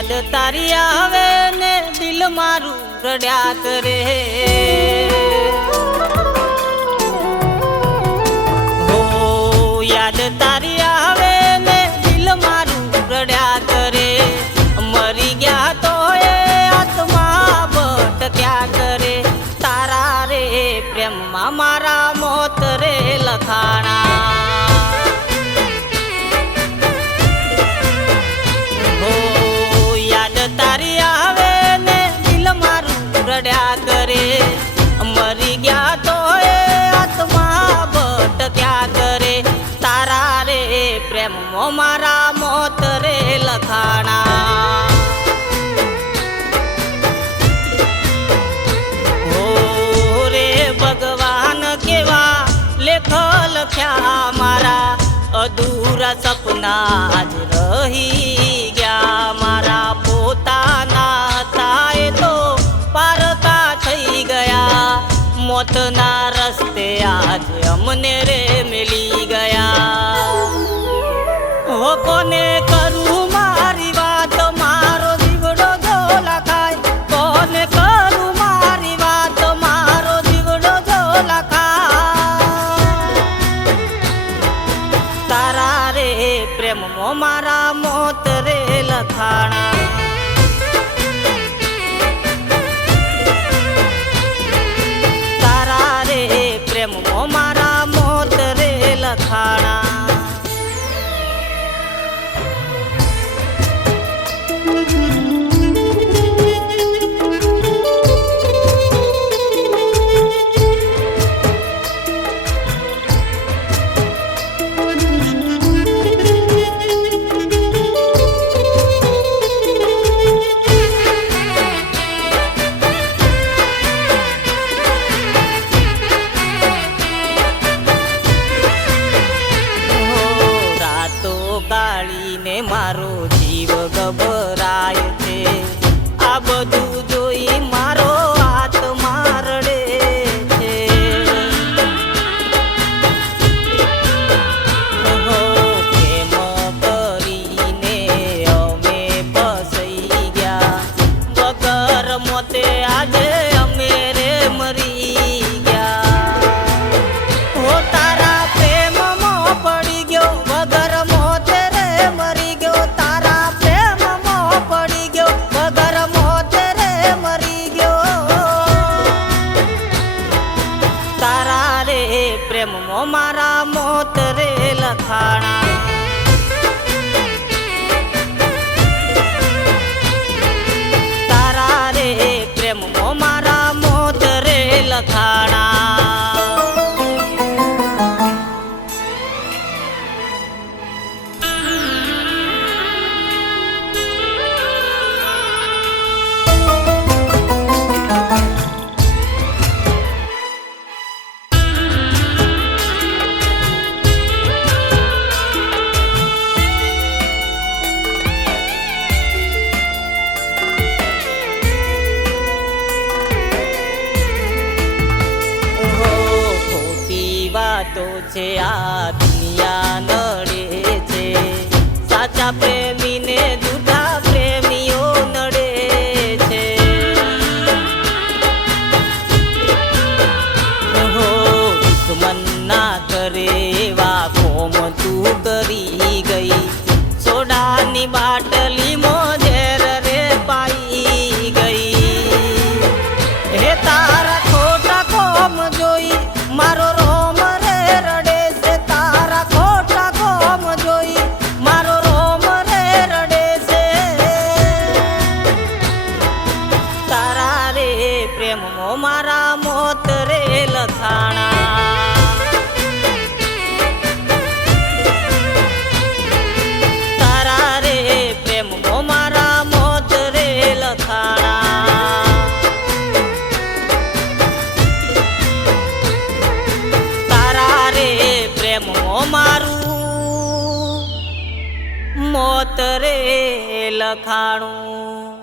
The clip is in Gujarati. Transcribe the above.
યાદ તારી આવે ને દિલ મારું રડ્યા કરે. યાદ તારી હો મારા મોત રે લખાણા. હો રે ભગવાન કેવા લેખ લખ્યા મારા અધૂરા સપના અમારા મોત રે લખાણા. love. পাহাড়া છે આ દુનિયાનો મોત રે લખાણું.